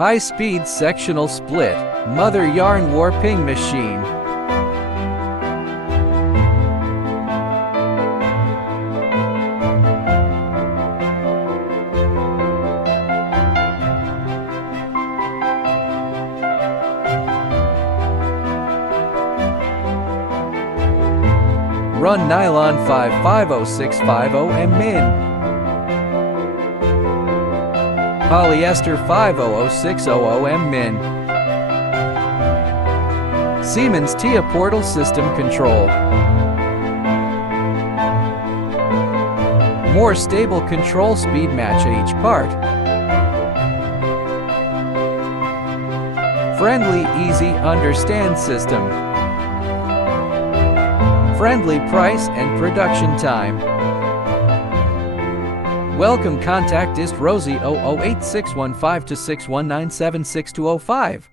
High-speed sectional split, mother yarn warping machine. Run nylon 550650 and min. Polyester 500600 and min. Siemens TIA portal system control. More stable control speed match each part. Friendly, easy, understand system. Friendly price and production time. Welcome. Contact is Rosie 008 615 to 6197 6205.